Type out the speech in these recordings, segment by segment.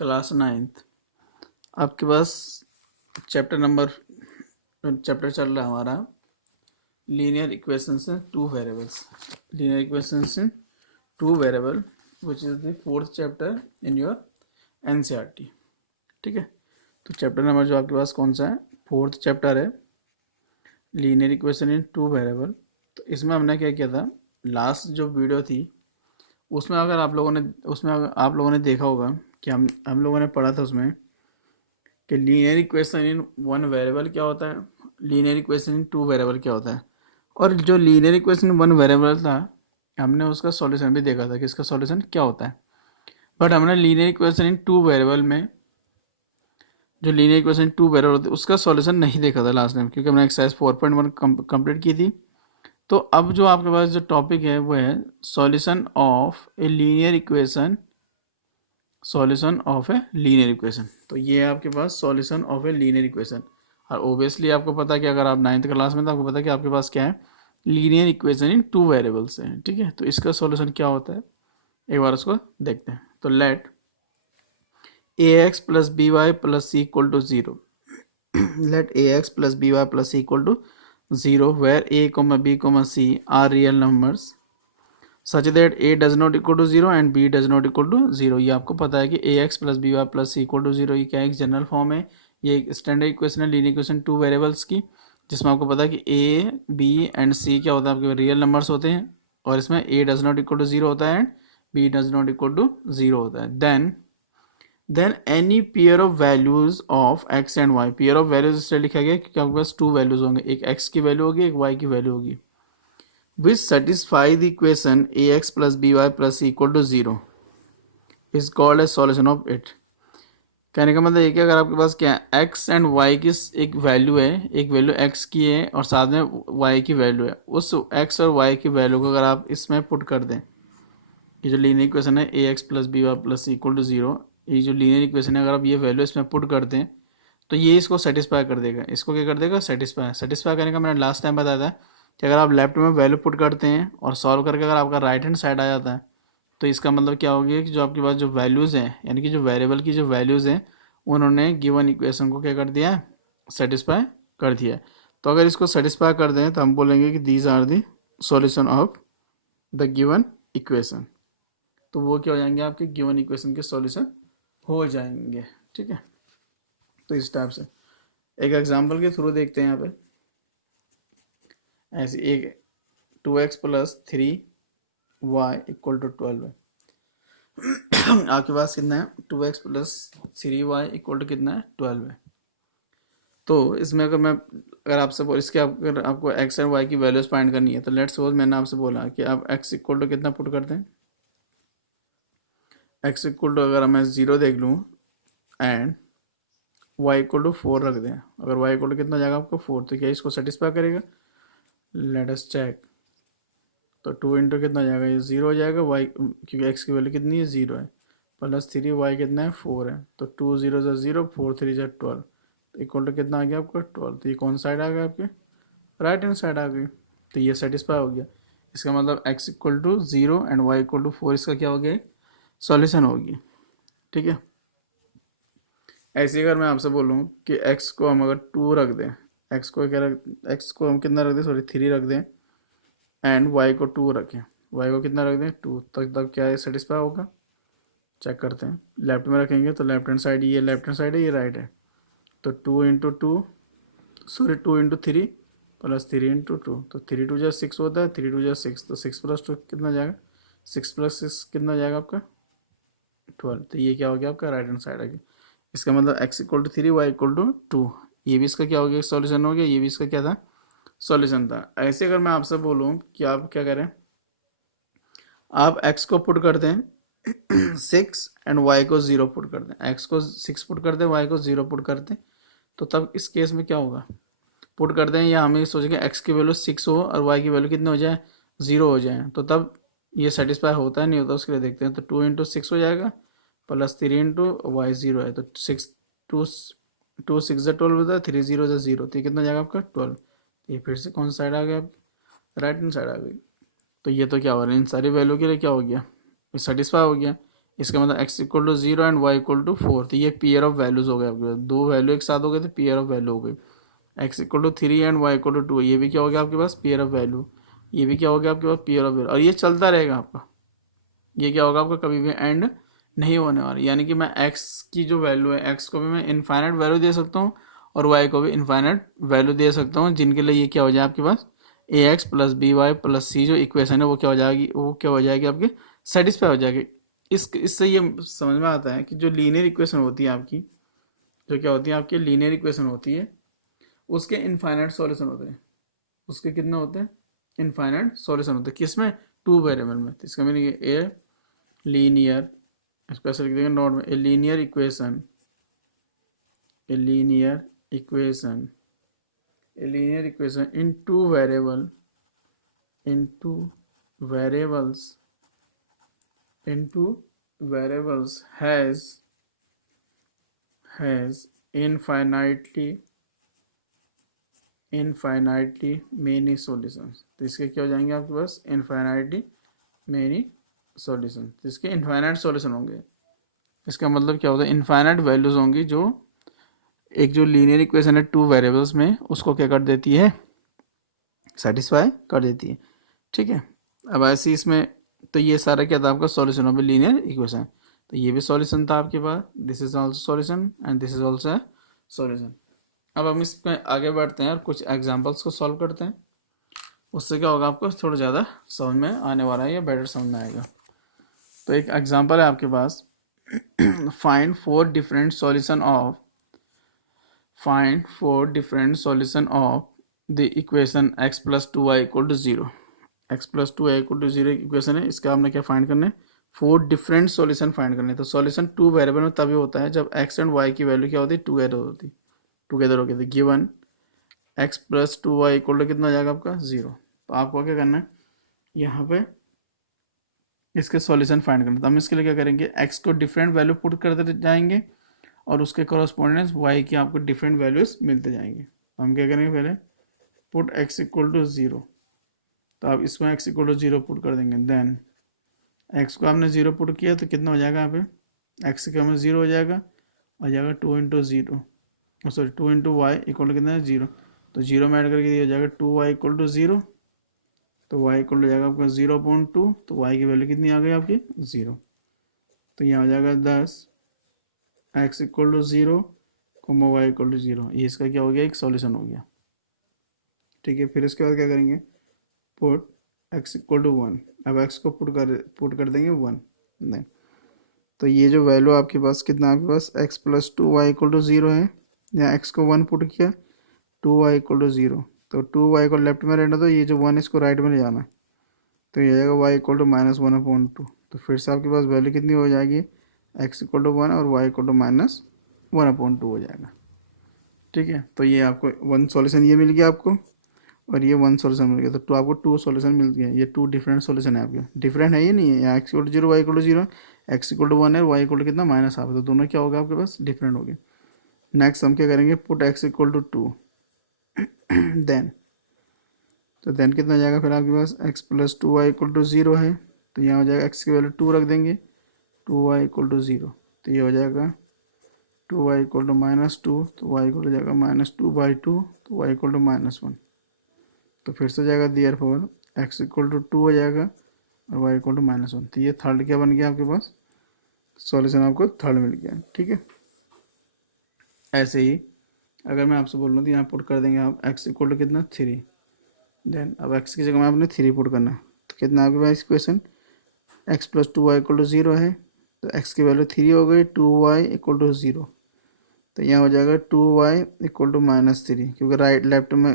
Class 9th आपके पास chapter चल रहा है हमारा linear equations in two variables. Linear equations in two variable which is the fourth chapter in your NCERT. ठीक है, तो चैप्टर नंबर जो आपके पास कौन सा है, फोर्थ चैप्टर है linear equation in two variable. तो इसमें हमने क्या किया था, लास्ट जो वीडियो थी उसमें अगर आप लोगों ने देखा होगा कि हम लोगों ने पढ़ा था उसमें कि linear equation in one variable क्या होता है, linear equation in two variable क्या होता है। और जो linear equation in one variable था हमने उसका सॉल्यूशन भी देखा था कि इसका सॉल्यूशन क्या होता है। बट हमने linear equation in two variable में जो linear equation in two variable होती है उसका सॉल्यूशन नहीं देखा था लास्ट टाइम, क्योंकि हमने एक्सरसाइज 4.1 कंप्लीट की थी। तो अब जो आपके पास जो टॉपिक है वो है solution of a linear equation, solution of a linear equation. तो ये है आपके पास solution of a linear equation. और ओबियसली आपको पता है कि अगर आप 9th क्लास में तो आपको पता है कि आपके पास क्या है, linear equation in two variables है। ठीक है, तो इसका सॉल्यूशन क्या होता है एक बार उसको देखते हैं। तो let a x plus b y plus c equal to zero, let a x plus b y plus c equal to zero where a comma b comma c are real numbers such that a does not equal to zero and b does not equal to zero. ये आपको पता है कि a x plus b y plus c equal to zero, ये क्या है, एक general form है, ये एक स्टैंडर्ड इक्वेशन है लीनियर इक्वेशन टू वेरिएबल्स की, जिसमें आपको पता है कि a b एंड c क्या होता है, आपके रियल नंबर्स होते हैं। और इसमें a does not equal to zero होता है and b does not equal to zero होता है। Then any pair of values of x and y, pair of values इसलिए लिखा गया क्योंकि आपके पास टू वैल्यूज होंगे, एक x की वैल्यू होगी एक y की वैल्यू होगी, which satisfy the equation ax plus by plus c equal to 0 is called as solution of it। कहने का मतलब ये कि अगर आपके पास क्या है x एंड y की एक वैल्यू है, एक वैल्यू x की है और साथ में y की वैल्यू है, उस x और y की वैल्यू को अगर आप इसमें पुट कर दें, ये जो लीनियर इक्वेशन है a x plus b y plus c equal to zero, ये जो लीनियर इक्वेशन है अगर आप ये वैल्यू इसमें पुट कर दें तो ये इसको सेटिस्फाई कर देगा। इसको क्या कर देगा, सेटिस्फाई करने का मैंने लास्ट टाइम बताया था कि अगर आप लेफ्ट में वैल्यू पुट करते हैं और सॉल्व करके अगर आपका राइट हैंड साइड आ जाता है तो इसका मतलब क्या होगी कि जो आपके पास जो वैल्यूज़ हैं, यानी कि जो वेरिएबल की जो वैल्यूज़ हैं उन्होंने गिवन इक्वेशन को क्या कर दिया है, सेटिस्फाई कर दिया है। तो अगर इसको सेटिस्फाई कर दें तो हम बोलेंगे कि these are the solution of the given equation. तो वो क्या हो जाएंगे, आपके गिवन इक्वेशन के सॉल्यूशन हो जाएंगे। ठीक है, तो इस टाइप से एक एग्जांपल के थ्रू देखते हैं। यहाँ पे ऐसे एक 2x plus 3y equal to 12 है। आपके पास कितना है, 2x plus 3y equal to कितना है, 12 है। तो इसमें अगर आपसे इसके अगर आपको x एंड y की वैल्यूज फाइंड करनी है तो लेट्स सपोज मैंने आपसे बोला कि आप x इक्वल टू कितना पुट करते हैं, x इक्वल टू अगर मैं 0 देख लूँ एंड y इक्वल टू 4 रख दें, अगर y इक्वल टू कितना जाएगा आपको 4, तो क्या इसको सेटिस्फाई करेगा, लेट अस चेक। तो 2 इंटू कितना जाएगा, ये 0 हो जाएगा, y क्योंकि x की वैल्यू कितनी है 0 है, प्लस 3 y कितना है 4 है, तो 2 0 से 0, 4 3 से 12, तो इक्वल टू कितना आ गया आपका 12। तो ये कौन साइड आ गया, आपके राइट हैंड साइड आ गई, तो ये सेटिस्फाई हो गया। इसका मतलब x equal to 0 and y equal to 4 इसका क्या हो गया, सॉल्यूशन होगी। ठीक है, ऐसे अगर मैं आपसे बोलूँ कि x को हम अगर 2 रख दें, x को क्या रख, x को हम कितना रख दें, सॉरी 3 रख दें एंड y को 2 रखें, y को कितना रख दें 2, तब क्या है सेटिस्फाई होगा, चेक करते हैं। लेफ्ट में रखेंगे तो लेफ्ट हैंड साइड, ये लेफ्ट हैंड साइड है ये राइट है, तो 2 into 2 sorry 2 into 3 plus 3 into 2, तो 3 2 जा 6 होता है, 3 2 जा 6, तो 6 प्लस 2 कितना जाएगा, 6 प्लस 6 कितना जाएगा आपका 12। तो ये क्या हो गया आपका राइट हैंड साइड आ गया। इसका मतलब x equal to 3 y equal to 2, ये भी इसका क्या हो गया, सॉल्यूशन हो गया, ये भी इसका क्या था, सॉल्यूशन था। ऐसे अगर मैं आपसे बोलूँ कि आप क्या करें, आप x को पुट कर दें 6 एंड y को 0 पुट कर दें, x को 6 पुट कर दें y को 0 पुट कर दें, तो तब इस केस में क्या होगा, पुट कर दें या हमें सोचेंगे x की वैल्यू 6 हो और y की वैल्यू कितने हो जाए 0 हो जाए, तो तब ये सेटिस्फाई होता है नहीं होता, उसके लिए देखते हैं। तो 2 इंटू 6 हो जाएगा प्लस 3 इंटू वाई 0 है, तो 6 2 2 6 से 12 होता है, 3 0 से 0, तो ये कितना जाएगा आपका 12। ये फिर से कौन सा साइड आ गया, राइट हैंड साइड आ गई। तो ये तो क्या हो रहा है, इन सारी वैल्यू के लिए क्या हो गया, ये सेटिस्फाई हो गया। इसका मतलब x equal to 0 and y equal to 4। तो ये पेयर ऑफ वैल्यूज हो गए आपके पास, दो वैल्यू एक साथ हो गए तो पेयर ऑफ वैल्यू हो गई। x equal to 3 and y equal to 2, ये भी क्या हो गया आपके पास, पेयर ऑफ वैल्यू। ये भी क्या हो गया आपके पास, पेयर ऑफ वैल्यू। और ये चलता रहेगा आपका, ये क्या होगा आपका, कभी भी एंड नहीं होने वाला। यानी कि मैं x की जो वैल्यू है, x को भी मैं इनफाइनाइट वैल्यू दे सकता हूँ और y को भी इनफाइनाइट वैल्यू दे सकता हूँ, जिनके लिए ये क्या हो जाए आपके पास, ax plus b y plus c जो इक्वेशन है वो क्या हो जाएगी, वो क्या हो जाएगी आपकी, सेटिस्फाई हो जाएगी। इससे ये समझ में आता है कि जो लीनियर इक्वेशन होती है आपकी, जो क्या होती है आपकी लीनियर इक्वेशन होती है, उसके इनफाइनाइट सॉल्यूशन होते हैं। उसके कितने होते हैं, इनफाइनाइट सॉल्यूशन होते हैं। किसमें, टू वेरिएबल में। तो इसका मीनिंग ए लीनियर, स्पेशल लिख देंगे नोट में, ए linear equation, A linear equation, A linear equation in two variable, in two variables, into variables has infinitely many solutions। तो इसके क्या हो जाएंगे आपके पास, infinitely many solutions। तो इसके इनफाइनाइट सॉल्यूशन होंगे। इसका मतलब क्या होता है, इनफाइनाइट वैल्यूज होंगी जो एक जो लीनियर इक्वेशन है टू वेरिएबल्स में, उसको क्या कर देती है, सेटिस्फाई कर देती है। ठीक है, अब ऐसे इसमें तो ये सारा क्या था आपका, सॉल्यूशन ऑफ लीनियर इक्वेशन। तो ये भी सॉल्यूशन था आपके पास, this is also solution and this is also solution. अब हम इसमें आगे बढ़ते हैं और कुछ एग्जांपल्स को सॉल्व करते हैं। उससे क्या होगा, आपको थोड़ा ज़्यादा समझ में आने वाला है या बेटर समझ में आएगा। तो एक एग्जांपल है आपके पास, find four different solution of the equation x plus 2y equal to 0। x plus 2y equal to 0 equation है, इसका आपने क्या फाइंड करना है, फोर डिफरेंट सॉल्यूशन फाइंड करने। तो सॉल्यूशन टू वेरिएबल में तभी होता है जब x एंड y की वैल्यू क्या होती है, टुगेदर होती है। Given x plus 2y equal to कितना हो जाएगा आपका, 0। तो आपको क्या करना है, यहाँ पे इसके सॉल्यूशन फाइंड करना। तो हम इसके लिए क्या करेंगे, x को डिफरेंट वैल्यू पुट करते जाएंगे और उसके कॉरस्पॉन्डेंस y की आपको डिफरेंट वैल्यूज मिलते जाएंगे। तो हम क्या करेंगे, पहले पुट x इक्वल टू 0। तो आप इसमें x इक्वल टू 0 पुट कर देंगे। देन x को आपने 0 पुट किया तो कितना हो जाएगा, यहाँ पे x के में 0 हो जाएगा, और जाएगा 2 into 0, sorry 2 into y equal to कितना है, 0। तो 0 में ऐड करके ये हो जाएगा 2y इक्वल टू 0। तो y इक्वल टू जाएगा आपका 0.2। तो y की वैल्यू कितनी आ गई आपकी, 0। तो यहाँ हो जाएगा 10, x equal to 0, y equal to 0। ये इसका क्या हो गया, एक सॉल्यूशन हो गया। ठीक है, फिर इसके बाद क्या करेंगे, पुट x इक्वल टू 1। अब x को पुट कर देंगे 1। नहीं, तो ये जो वैल्यू आपके पास कितना, आपके पास x plus 2y equal to 0 है। यहाँ x को 1 पुट किया, 2y इक्वल टू 0। तो 2y को लेफ्ट में रहना, तो ये जो 1 इसको राइट में ले जाना। तो ये जाएगा y इक्वल टू -1/2। तो फिर से आपके पास वैल्यू कितनी हो जाएगी, x इक्वल टू 1 और y इक्वल टू -1/2 हो जाएगा। ठीक है, तो ये आपको वन सॉल्यूशन ये मिल गया आपको, और ये वन सॉल्यूशन मिल गया। तो आपको टू सॉल्यूशन मिल गया। ये टू डिफरेंट सॉल्यूशन है आपके, डिफरेंट है ये नहीं है, यहाँ x equal to 0 y equal to 0, x equal to 1 है, y इक्वल टू कितना -1/2। तो दोनों क्या होगा आपके पास, डिफरेंट हो गए। नेक्स्ट हम क्या करेंगे, put x equal to 2। Then तो देन कितना हो जाएगा फिर आपके पास, x plus 2y equal to 0 है। तो यहाँ हो जाएगा x की वैल्यू 2 रख देंगे, 2y इक्वल टू 0। तो ये हो जाएगा 2y इक्वल टू -2। तो y इक्वल हो जाएगा -2/2। तो y इक्वल टू -1। तो फिर से जाएगा देयरफॉर x इक्वल टू 2 हो जाएगा और y इक्वल टू -1। तो ये थर्ड क्या बन गया आपके पास, सॉल्यूशन आपको थर्ड मिल गया। ठीक है, ऐसे ही अगर मैं आपसे बोल रहा हूँ तो यहाँ पुट कर देंगे आप x इक्वल टू कितना, 3। देन अब x की जगह में आपने 3 पुट करना। तो कितना आपके पास equation, x plus 2y equal to 0 है। तो x की वैल्यू 3 हो गई, 2y इक्वल टू 0। तो यहाँ हो जाएगा 2y इक्वल टू -3, क्योंकि लेफ्ट में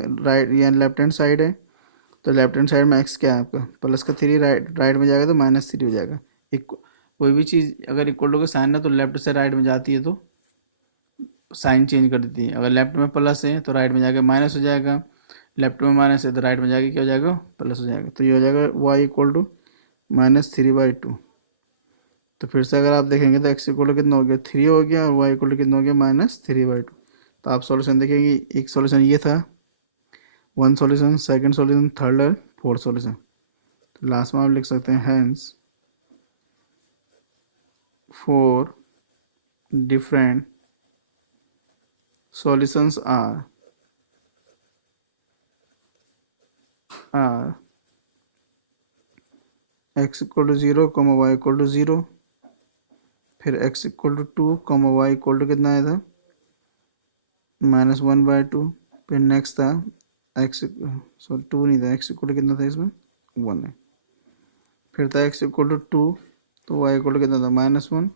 यहाँ लेफ्ट हैंड साइड है। तो लेफ्ट हैंड साइड में x क्या है आपका, प्लस का 3, राइट में जाएगा तो -3 हो जाएगा। कोई भी चीज़ अगर इक्वल टू का साइन है तो लेफ्ट से राइट में जाती है तो साइन चेंज कर देती है। अगर लेफ्ट में प्लस है तो राइट में जाकर माइनस हो जाएगा, लेफ्ट में माइनस है तो राइट में जाके क्या हो जाएगा, प्लस हो जाएगा। तो ये हो जाएगा y इक्वल टू -3/2। तो फिर से अगर आप देखेंगे तो x इक्वल टू कितना हो गया, 3 हो गया, और y इक्वल टू कितना हो गया, -3/2। तो आप सॉल्यूशन देखेंगे, एक सॉल्यूशन ये था, one solution, second solution, third और फोर्थ सॉल्यूशन। तो लास्ट में आप लिख सकते हैं, hence 4 different solutions are x equal to 0, y equal to 0, फिर x equal to 2, y equal to कितना आया था -1/2, फिर नेक्स्ट था x, सॉरी 2 नहीं था, x इक्वल टू कितना था इसमें 1 है, फिर था x इक्वल टू 2, तो y इक्वल टू कितना था -1,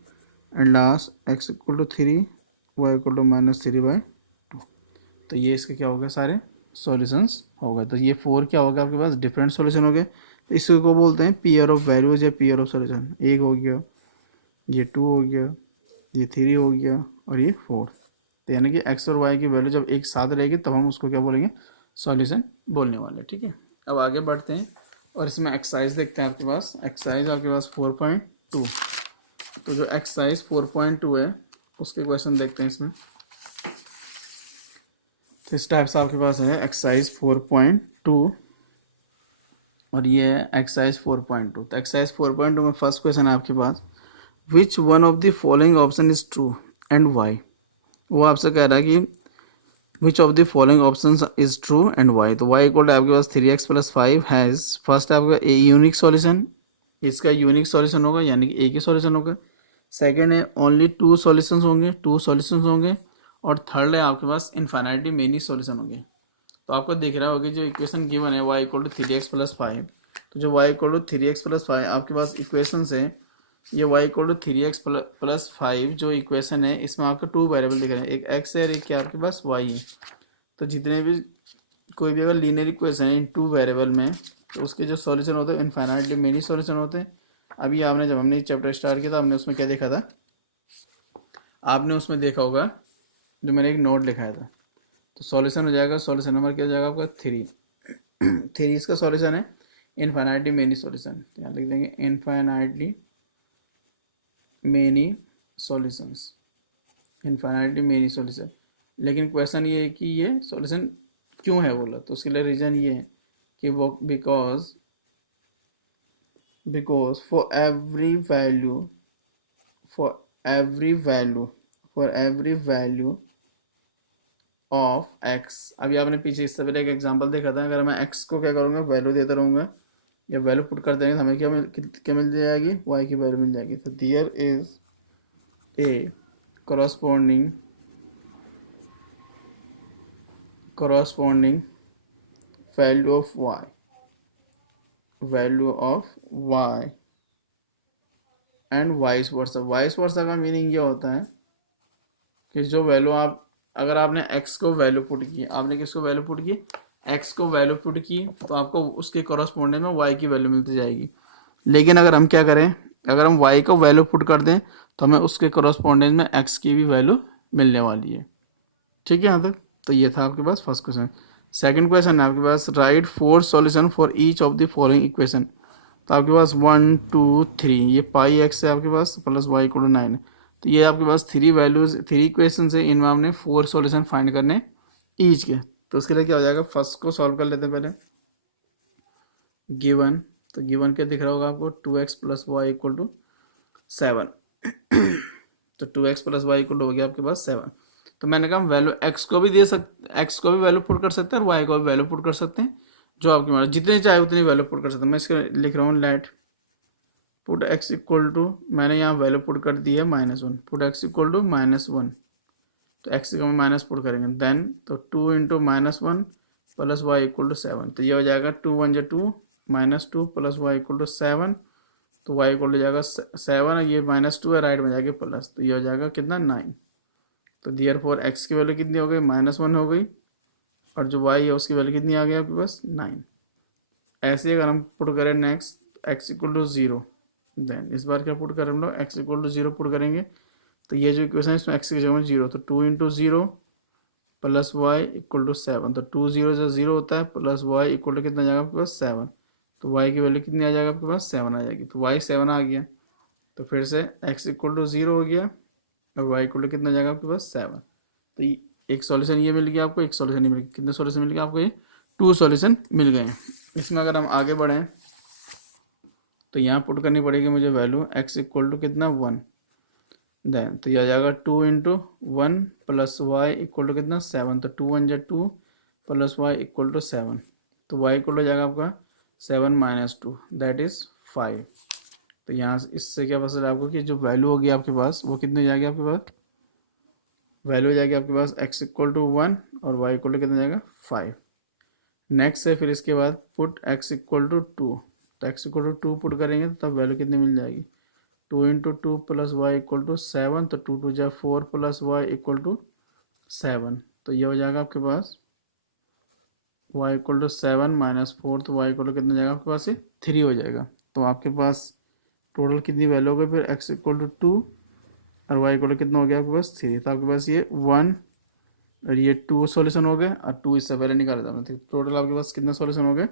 and last x equal to 3, y equal to -3/2। तो ये इसके क्या हो गए, सारे सॉल्यूशंस हो गए। तो ये 4 क्या हो गया आपके पास, डिफरेंट सॉल्यूशन हो गए। तो इसको बोलते हैं पेयर ऑफ वैल्यूज या पेयर ऑफ सॉल्यूशन। एक हो गया, ये 2 हो गया, ये 3 हो गया, और ये 4। तो यानी कि x और y की वैल्यू जब एक साथ रहेगी तब हम उसको क्या बोलेंगे, सॉल्यूशन बोलने वाले। ठीक है, अब आगे बढ़ते हैं और इसमें एक्सरसाइज देखते हैं। आपके पास एक्सरसाइज आपके पास 4.2। तो जो एक्सरसाइज 4.2 है उसके क्वेश्चन देखते हैं इसमें। तो इस टाइप से आपके पास है एक्सरसाइज 4.2 और ये है एक्सरसाइज 4.2। तो एक्सरसाइज 4.2 में फर्स्ट क्वेश्चन है आपके पास, which one of the following option is true and why. वो आपसे कह रहा है कि which of the following option is true and why. तो वाई इक्वल टू आपके पास 3x + 5 हैज़, फर्स्ट आपका ए यूनिक सॉल्यूशन, इसका यूनिक सॉल्यूशन होगा यानी कि एक ही सॉल्यूशन होगा। सेकेंड है ओनली 2 सॉल्यूशंस होंगे, 2 सॉल्यूशंस होंगे। और थर्ड है आपके पास इन्फिनिटी मेनी सॉल्यूशन होंगे। तो आपको दिख रहा होगा जो इक्वेशन गिवन है y इक्वल टू 3x + 5। तो जो y इक्वल टू 3x + 5 आपके पास इक्वेशन है, ये y इक्वल टू 3x + 5 जो इक्वेशन है इसमें आपको 2 वेरिएबल दिख रहे हैं, एक x है और एक क्या आपके पास y है। तो जितने भी कोई भी अगर लीनियर इक्वेशन है इन 2 वेरिएबल में, तो उसके जो सॉल्यूशन होते हैं इन्फिनिटली मेनी सॉल्यूशन होते हैं। अभी आपने जब हमने चैप्टर स्टार्ट किया था हमने उसमें क्या देखा था, आपने उसमें देखा होगा जो मैंने एक नोट लिखाया था। तो सॉल्यूशन हो जाएगा, सॉल्यूशन नंबर क्या हो जाएगा आपका 3। 3 इसका सॉल्यूशन है इन्फिनिटी मेनी सॉल्यूशन। यहाँ लिख देंगे infinitely many solutions, infinity many solution. लेकिन क्वेश्चन ये है कि ये सॉल्यूशन क्यों है बोला, तो उसके लिए रीज़न ये है कि वो because for every value of x। अभी आपने पीछे इससे पहले एक एग्जांपल देखा था, अगर मैं x को क्या करूँगा वैल्यू देता रहूँगा या वैल्यू पुट कर देंगे तो हमें क्या मिल जाएगी, y की वैल्यू मिल जाएगी। तो there is a corresponding value of y and vice versa. Vice versa का मीनिंग ये होता है कि जो वैल्यू आप, अगर आपने x को वैल्यू पुट की, आपने किसको वैल्यू पुट की, x को वैल्यू पुट की, तो आपको उसके कॉरस्पॉन्डेंट में y की वैल्यू मिलती जाएगी। लेकिन अगर हम क्या करें, अगर हम y को वैल्यू पुट कर दें तो हमें उसके कॉरस्पॉन्डेंट में x की भी वैल्यू मिलने वाली है। ठीक है यहाँ तक। तो ये था आपके पास फर्स्ट क्वेश्चन। सेकंड क्वेश्चन है आपके पास, write 4 solution for each of the following equation. तो आपके पास 1 2 3, ये πx है आपके पास प्लस y इक्वल टू 9 है। तो ये आपके पास 3 इक्वेशन है, इनमें हमने 4 सॉल्यूशन फाइंड करने ईच के। तो उसके लिए क्या हो जाएगा, फर्स्ट को सॉल्व कर लेते हैं पहले। गिवन, तो गिवन क्या दिख रहा होगा आपको, 2x + y इक्वल टू 7। तो 2x + y इक्वल टू हो गया आपके पास 7। तो मैंने कहा वैल्यू x को भी x को भी वैल्यू पुट कर सकते हैं और y को भी वैल्यू पुट कर सकते हैं, जो आपकी मर्जी, जितने चाहे उतनी वैल्यू पुट कर सकते हैं। मैं इसके लिख रहा हूँ let put x equal to, मैंने यहाँ वैल्यू पुट कर दी है -1, पुट x इक्वल टू -1। तो x को माइनस पुट करेंगे, देन तो 2 × -1 + y इक्वल टू 7। तो ये हो जाएगा 2 × 1 = 2 -2 + y इक्वल टू 7। तो y इक्वल हो जाएगा 7, ये -2 है, राइट में जाएगा प्लस, तो ये हो जाएगा कितना 9। तो दियर फॉर x की वैल्यू कितनी हो गई, -1 हो गई, और जो y है उसकी वैल्यू कितनी आ गई आपके पास 9। ऐसे अगर हम पुट करें next x equal to 0, then इस बार क्या पुट करें हम लोग, x इक्वल टू 0 पुट करेंगे। तो ये जो इक्वेशन है इसमें x की जगह 0, तो 2 × 0 + y इक्वल टू 7। तो 2 0 से 0 होता है, प्लस y इक्वल टू कितना जाएगा आपके पास 7। तो y की वैल्यू कितनी आ जाएगा आपके पास 7 आ जाएगी। तो y 7 आ गया, तो फिर से x इक्वल टू 0 हो गया और y इक्वल टू कितना जाएगा आपके पास 7। तो एक सॉल्यूशन ये मिल गया आपको, एक सॉल्यूशन ये मिल गया। कितने सॉल्यूशन मिल गए आपको, ये 2 सॉल्यूशन मिल गए। इसमें अगर हम आगे बढ़ें तो यहाँ पुट करनी पड़ेगी मुझे वैल्यू x इक्वल टू कितना 1। देन तो ये आ जाएगा 2 × 1 + y इक्वल टू कितना 7, तो 2 × 1 = 2 + y इक्वल टू 7, तो y इक्वल हो जाएगा आपका 7 - 2 दैट इज़ 5। तो यहाँ से इससे क्या पता चला आपको कि जो वैल्यू होगी आपके पास वो कितनी हो जाएगी आपके पास, वैल्यू हो जाएगी आपके पास x इक्वल टू 1 और y इक्वल टू कितना जाएगा 5। नेक्स्ट है फिर इसके बाद पुट x इक्वल टू 2, तो x इक्वल टू 2 पुट करेंगे तो तब वैल्यू कितनी मिल जाएगी 2 × 2 + y इक्वल टू 7, तो 2 × 2 = 4 + y इक्वल टू 7, तो ये हो जाएगा आपके पास y इक्वल टू 7 - 4, तो y इक्वल टू कितना जाएगा आपके पास ये 3 हो जाएगा। तो आपके पास टोटल कितनी वैल्यू हो गई फिर x इक्वल टू 2 और y इक्वल टू कितना हो गया आपके पास 3, तो आपके पास ये 1 और ये 2 सॉल्यूशन हो गए और 2 इससे पहले निकाला था। तो टोटल आपके पास कितने सॉल्यूशन हो गए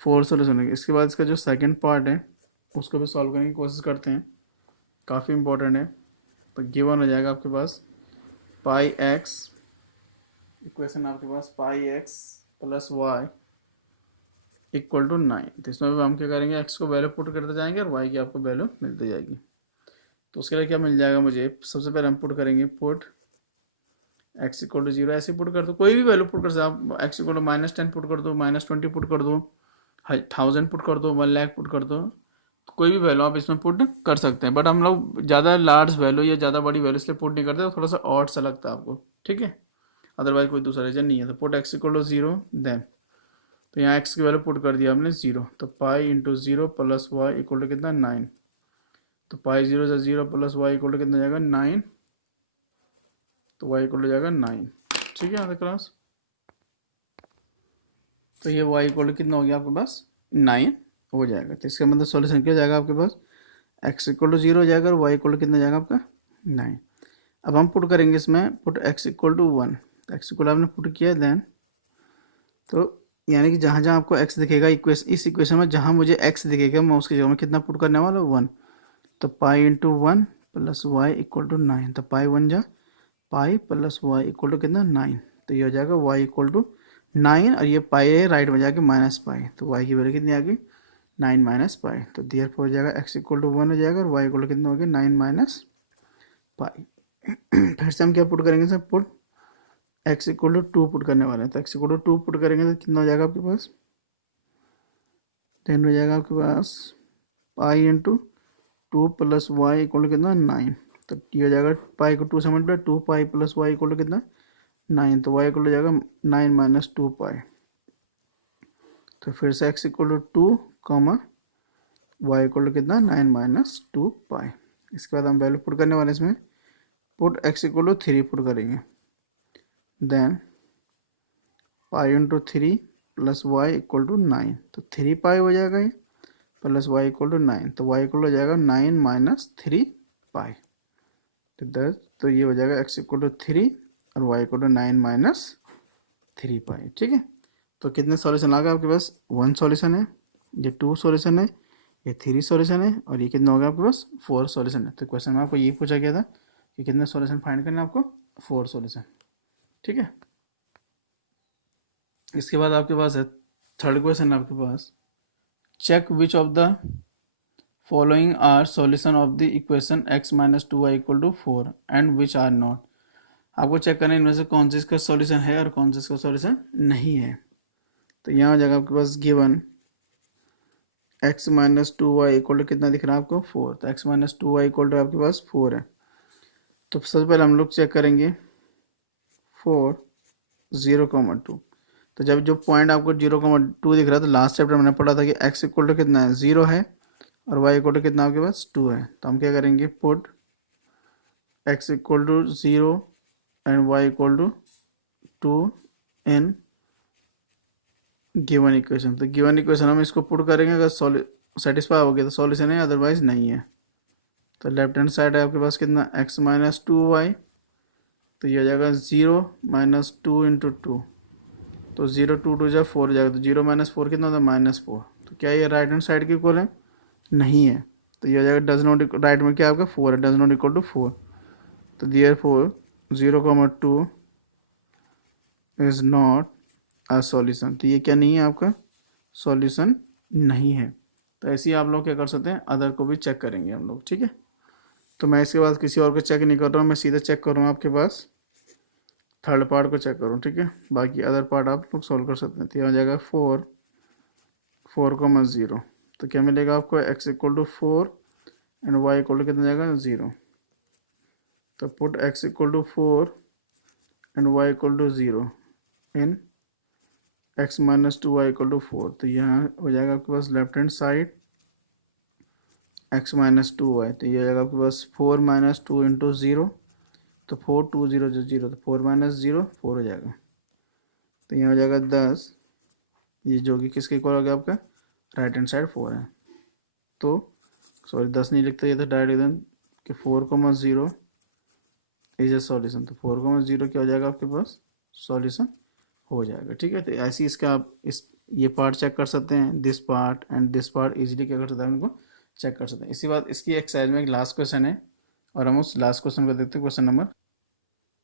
4 सॉल्यूशन हो गए। इसके बाद इसका जो सेकंड पार्ट है उसको भी सॉल्व करने की कोशिश करते हैं, काफ़ी इंपॉर्टेंट है। तो गिवन हो जाएगा आपके पास पाई एक्स, इक्वेशन आपके पास पाई एक्स + y इक्वल टू 9। तो इसमें भी हम क्या करेंगे एक्स को वैल्यू पुट करते जाएंगे और वाई की आपको वैल्यू मिलती जाएगी। तो उसके लिए क्या मिल जाएगा मुझे, सबसे पहले हम पुट करेंगे पुट एक्स इक्वल टू 0, ऐसे पुट कर दो, कोई भी वैल्यू पुट कर सकते आप, एक्स इक्वल टू -10 पुट कर दो, -20 पुट कर दो, 1000 पुट कर दो, 1 लाख पुट कर दो, तो कोई भी वैल्यू आप इसमें पुट कर सकते हैं। बट हम लोग ज़्यादा लार्ज वैल्यू या ज़्यादा बड़ी वैल्यू इसलिए पुट नहीं करते, तो थोड़ा सा ऑड सा लगता है आपको, ठीक है। अदरवाइज कोई दूसरा रीजन नहीं है। तो put x equal to 0, then तो यहाँ एक्स की वैल्यू पुट कर दिया हमने 0, तो पाई × 0 + y इक्वल टू कितना 9, तो पाई 0 से 0 + y इक्वल टू कितना जाएगा 9, तो y इक्वल टू जाएगा 9, ठीक है यहाँ क्लास। तो ये y इक्वल टू कितना हो गया आपके पास 9 हो जाएगा। तो इसका मतलब सॉल्यूशन क्या हो जाएगा आपके पास x इक्वल टू 0 हो जाएगा और y इक्वल टू कितना जाएगा आपका 9। अब हम पुट करेंगे इसमें पुट x इक्वल टू 1, तो x इक्वल आपने पुट किया देन, तो यानी कि जहाँ जहाँ आपको x दिखेगा इस इक्वेशन में जहाँ मुझे x दिखेगा मैं उसकी जगह में कितना पुट करने वाला हूँ 1, तो पाई × 1 + y इक्वल टू 9, तो पाई 1 जा पाई + y इक्वल टू कितना 9, तो ये हो जाएगा y इक्वल टू 9 और ये पाई है राइट में जाके -पाई, तो y की वैल्यू कितनी आ गई 9 - पाई, तो देयरफॉर हो जाएगा x इक्वल टू 1 हो जाएगा और y इक्वल टू कितना हो गया 9 - पाई। फिर से हम क्या पुट करेंगे sir, put x equal to 2 put करने वाले हैं, तो x इक्वल टू 2 पुट करेंगे तो कितना हो जाएगा आपके पास, देन हो जाएगा आपके पास पाई × 2 + y इक्वल टू कितना 9, तो ये हो जाएगा पाई को 2 से multiply 2 pi + y equal to कितना 9, तो y इक्वल टू जाएगा 9 - 2 पाई। तो फिर से x equal to 2 y equal to कितना 9 - 2 पाई। इसके बाद हम वैल्यू पुट करने वाले इसमें put x equal to 3 put करेंगे, then pi × 3 + y equal to 9, तो 3 पाई हो जाएगा ये प्लस y इक्वल टू 9, तो y इक्वल हो जाएगा 9 - 3 पाई, तो ये हो जाएगा x इक्वल टू 3 और y इक्वल टू 9 - 3 पाई, ठीक है। तो कितने सॉल्यूशन आ गए आपके पास, 1 सॉल्यूशन है, ये 2 सॉल्यूशन है, ये 3 सॉल्यूशन है और ये कितना हो गया आपके पास 4 सॉल्यूशन है। तो क्वेश्चन में आपको यही पूछा गया था कि कितने सॉल्यूशन फाइंड करना है आपको, 4 सॉल्यूशन, ठीक है। इसके बाद आपके पास है थर्ड क्वेश्चन आपके पास, check which of the following are solution of the equation x - 2y equal to 4 and which are not. आपको चेक करना है इनमें से कौन सी इसका सॉल्यूशन है और कौन सा इसका सॉल्यूशन नहीं है। तो यहाँ हो जाएगा आपके पास given x - 2y equal to कितना दिख रहा है आपको 4, तो x - 2y इक्वल टू आपके पास 4 है। तो सबसे पहले हम लोग चेक करेंगे 4 0, 2, तो जब जो पॉइंट आपको 0, 2 दिख रहा है तो लास्ट चैप्टर मैंने पढ़ा था कि x इक्वल टू कितना है 0 है और y इक्वल टू कितना आपके पास 2 है। तो हम क्या करेंगे put x equal to 0 and y equal to 2 in given equation. तो गिवन इक्वेशन हम इसको पुट करेंगे, अगर सेटिस्फाई हो गया तो सॉल्यूशन है, अदरवाइज नहीं है। तो लेफ्ट हैंड साइड है आपके पास कितना x - 2y, तो ये हो जाएगा 0 - 2 × 2, तो 0 2 2 जब 4 हो जाएगा, तो 0 - 4 कितना होता है -4। तो क्या ये राइट हैंड साइड के इक्वल है, नहीं है। तो ये हो जाएगा डज नॉट, राइट में क्या आपका 4 है, डज नॉट इक्वल टू 4, तो therefore 0, 2 is not a solution. तो ये क्या नहीं है आपका सॉल्यूशन नहीं है। तो ऐसे ही आप लोग क्या कर सकते हैं, अदर को भी चेक करेंगे हम लोग, ठीक है। तो मैं इसके बाद किसी और को चेक नहीं कर रहा हूँ, मैं सीधा चेक कर रहा हूँ आपके पास थर्ड पार्ट को चेक करूँ, ठीक है। बाकी अदर पार्ट आप लोग सॉल्व कर सकते हैं। तो यहाँ हो जाएगा 4,0। तो क्या मिलेगा आपको, x equal to 4 and y equal to कितना जाएगा 0। तो put x equal to 4 and y equal to 0 in x minus 2 y equal to 4। तो यहाँ हो जाएगा आपके पास left hand side x minus 2y। तो ये हो जाएगा आपके पास 4 माइनस 2 इंटू 0। तो 4 2 0 जो 0, तो 4 माइनस 0 4 हो जाएगा। तो यहाँ हो जाएगा 10, ये जो कि किसके इक्वल हो गया आपका, राइट हैंड साइड 4 है। तो सॉरी 10 नहीं लिखते, ये तो डायरेक्ट एकदम कि 4,0 इज ए सॉल्यूशन। तो 4,0 क्या हो जाएगा आपके पास, सॉल्यूशन हो जाएगा, ठीक है। तो ऐसे इसका आप ये पार्ट चेक कर सकते हैं, this part and this part easily क्या कर सकते हैं, उनको चेक कर सकते हैं। इसी बात इसकी एक्सरसाइज में एक लास्ट क्वेश्चन है और हम उस लास्ट क्वेश्चन को देखते हैं, क्वेश्चन नंबर।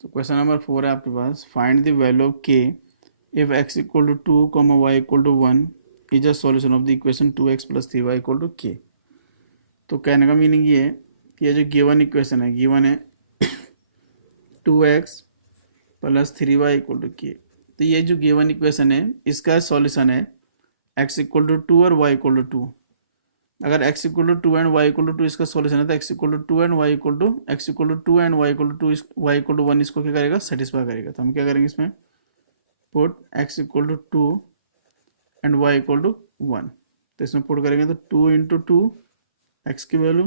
तो क्वेश्चन नंबर 4 है आपके पास, find the value of k if x equal to 2, y equal to 1 is a solution of the equation 2x plus 3y equal to k। तो कहने का मीनिंग ये है कि ये जो गिवन इक्वेशन है, गिवन है 2x plus 3y equal to k। तो ये जो गिवन इक्वेशन है इसका सॉल्यूशन है x इक्वल टू 2 और y इक्वल टू 2। अगर x equal to 2 and y equal to 2 इसका सॉल्यूशन है, तो x equal to 2 and y equal to x equal to 2 and y equal to 2 y equal to 1 इसको क्या करेगा, satisfy करेगा। तो हम क्या करेंगे इसमें, put x equal to 2 and y equal to 1। तो इसमें पुट करेंगे तो 2 इंटू 2 x की वैल्यू,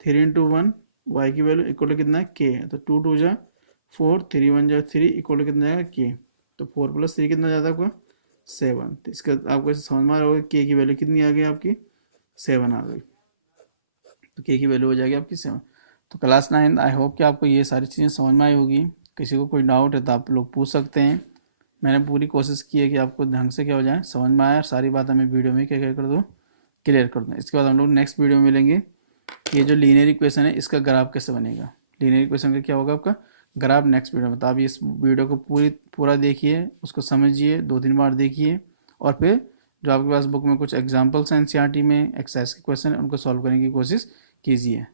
3 इंटू 1 y की वैल्यू इक्वल टू कितना है k है। तो 2 2 जा 4, 3 1 जा 3 इक्वल टू कितना जाएगा k। तो 4 प्लस 3 कितना जाता है आपका 7। तो इसका आपको समझ में आ रहा होगा k की वैल्यू कितनी आ गई आपकी, 7 आ गई। तो k की वैल्यू हो जाएगी आपकी 7। तो क्लास 9 आई होप कि आपको ये सारी चीज़ें समझ में आई होगी। किसी को कोई डाउट है तो आप लोग पूछ सकते हैं। मैंने पूरी कोशिश की है कि आपको ढंग से क्या हो जाए, समझ में आए, और सारी बातें मैं वीडियो में क्या क्या कर दूँ, क्लियर कर दूँ। इसके बाद हम लोग नेक्स्ट वीडियो में मिलेंगे। ये जो लीनियर इक्वेशन है इसका ग्राफ कैसे बनेगा, लीनियर इक्वेशन का क्या होगा आपका ग्राफ, नेक्स्ट वीडियो में। तो आप इस वीडियो को पूरा देखिए, उसको समझिए, 2-3 बार देखिए, और फिर जो आपके पास बुक में कुछ एग्जाम्पल्स हैं एनसीईआरटी में एक्सरसाइज के क्वेश्चन है उनको सॉल्व करने की कोशिश कीजिए।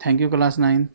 Thank you class 9।